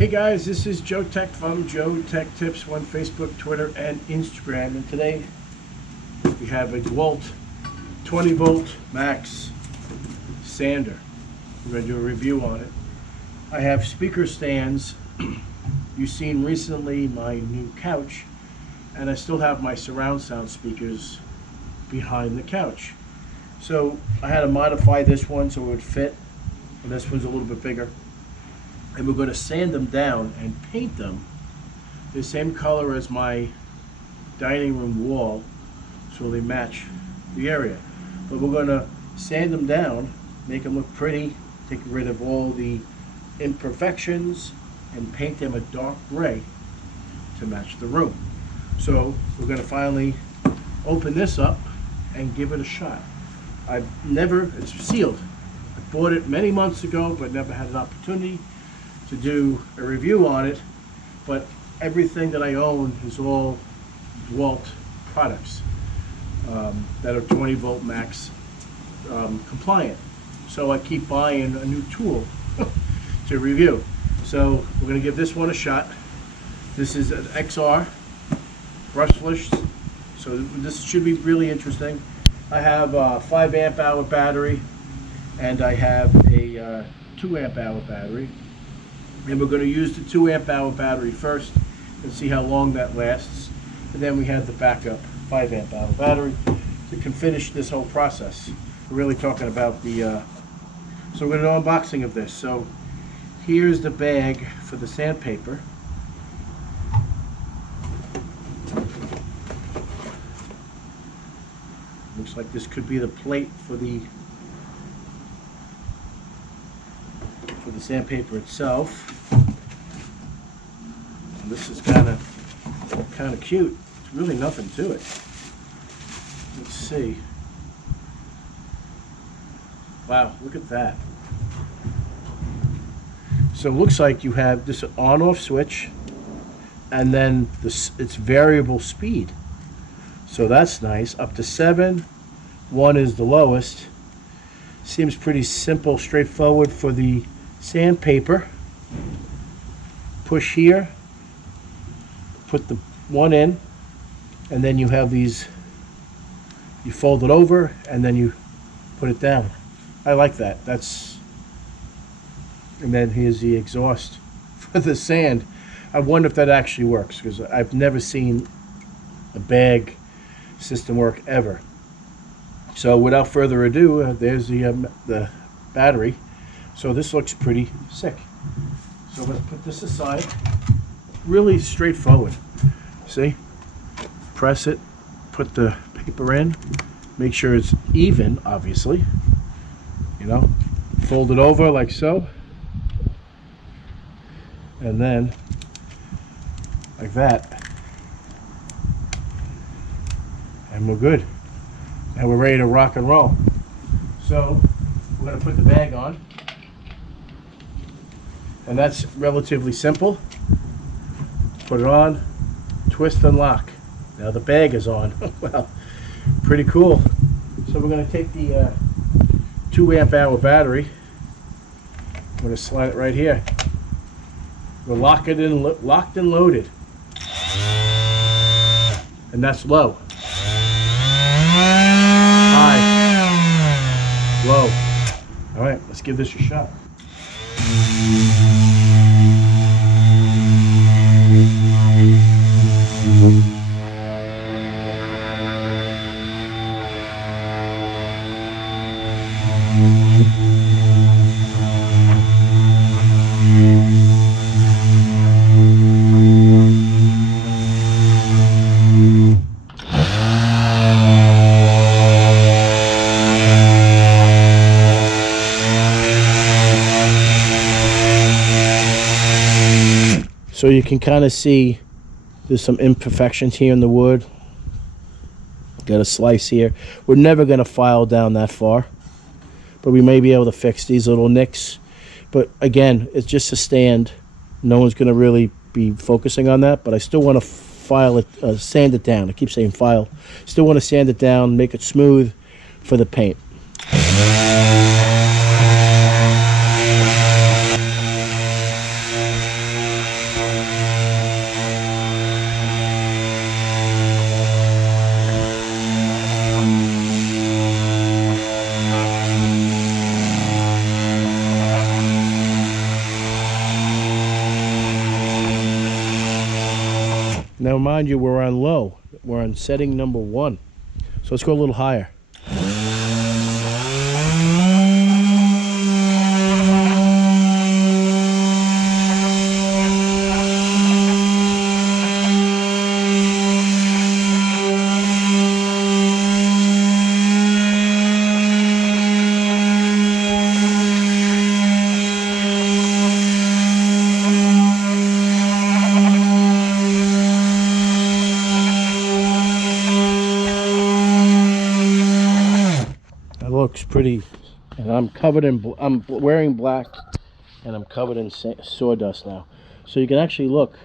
Hey guys, this is Joe Tech from JoeteckTips on Facebook, Twitter, and Instagram. And today we have a DEWALT 20V max sander. We're going to do a review on it. I have speaker stands. You've seen recently my new couch, and I still have my surround sound speakers behind the couch. So I had to modify this one so it would fit, and this one's a little bit bigger. And we're going to sand them down and paint them the same color as my dining room wall so they match the area. But we're going to sand them down, make them look pretty, take rid of all the imperfections, and paint them a dark gray to match the room. So we're going to finally open this up and give it a shot. It's sealed. I bought it many months ago but never had an opportunity to do a review on it, but everything that I own is all DEWALT products that are 20V max compliant. So I keep buying a new tool to review. So we're going to give this one a shot. This is an XR brushless, so this should be really interesting. I have a 5 amp hour battery and I have a 2 amp hour battery. And we're going to use the 2 amp hour battery first and see how long that lasts. And then we have the backup 5 amp hour battery to finish this whole process. We're really talking about the, so we're going to do an unboxing of this. So here's the bag for the sandpaper. Looks like this could be the plate for the sandpaper itself. And this is kind of cute. It's really nothing to it. Let's see. Wow, look at that. So it looks like you have this on-off switch, and then it's variable speed. So that's nice. Up to 7. 1 is the lowest. Seems pretty simple, straightforward for the sandpaper. Push here, put the one in, and then you have these, you fold it over and then you put it down. I like that. And then here's the exhaust for the sand. I wonder if that actually works, because I've never seen a bag system work ever. So without further ado, there's the battery. So this looks pretty sick. So let's put this aside. Really straightforward. See? Press it, put the paper in, make sure it's even, obviously. You know, fold it over like so. And then, like that. And we're good. And we're ready to rock and roll. So, we're going to put the bag on. And that's relatively simple. Put it on, twist and lock. Now the bag is on. Well, pretty cool. So we're going to take the 2 amp hour battery. I'm going to slide it right here. We're locked and loaded. And that's low. High. Low. All right, let's give this a shot. So you can kind of see there's some imperfections here in the wood. Got a slice here. We're never going to file down that far, but we may be able to fix these little nicks. But again, it's just a stand. No one's going to really be focusing on that, but I still want to file it, sand it down. I keep saying file. Still want to sand it down, make it smooth for the paint. Now mind you, we're on low. We're on setting number 1. So let's go a little higher. Looks pretty, and I'm covered in, I'm wearing black and I'm covered in sawdust now, so you can actually look,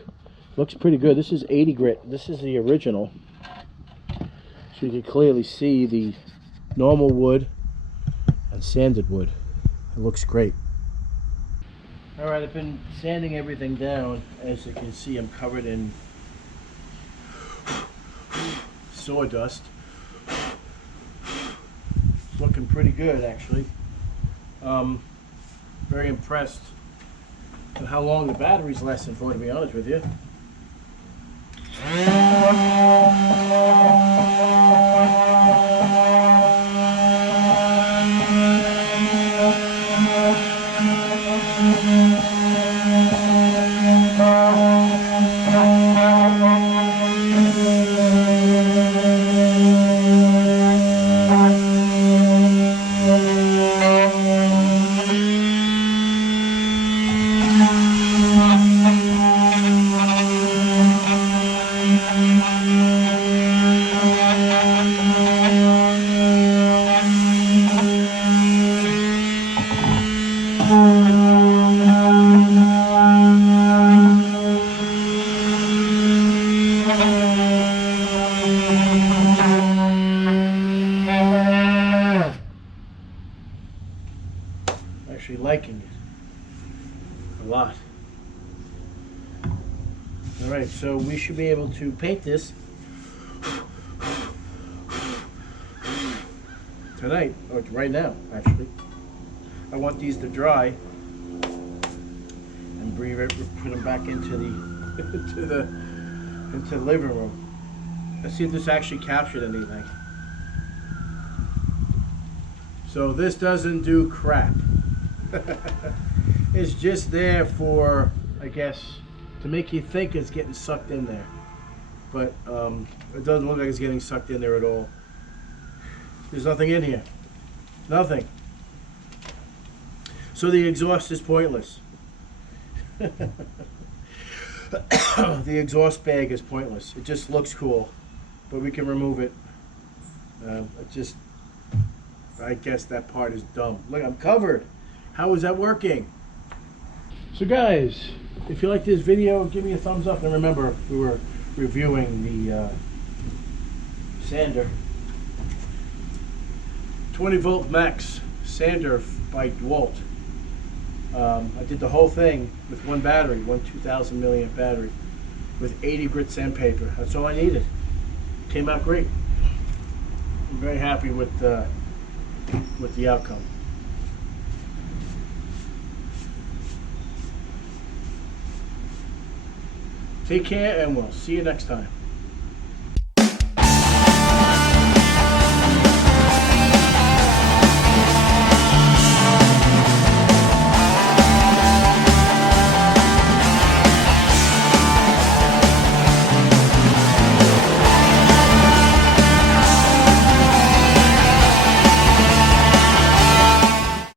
looks pretty good. This is 80 grit, this is the original, so you can clearly see the normal wood and sanded wood. It looks great. Alright, I've been sanding everything down. As you can see, I'm covered in sawdust. Looking pretty good, actually. Very impressed with how long the battery's lasting for, to be honest with you. Actually liking it a lot. Alright, so we should be able to paint this tonight, or right now actually. I want these to dry and put them back into the into the living room. Let's see if this actually captured anything. So this doesn't do crap. It's just there for, I guess, to make you think it's getting sucked in there, but it doesn't look like it's getting sucked in there at all. There's nothing in here, nothing. So the exhaust is pointless. The exhaust bag is pointless. It just looks cool, but we can remove it. I guess that part is dumb. Look, I'm covered. How is that working? So guys, if you like this video, give me a thumbs up. And remember, we were reviewing the sander. 20V max sander by DEWALT. I did the whole thing with one battery, one 2000 milliamp battery, with 80 grit sandpaper. That's all I needed. Came out great. I'm very happy with the outcome. Take care, and we'll see you next time.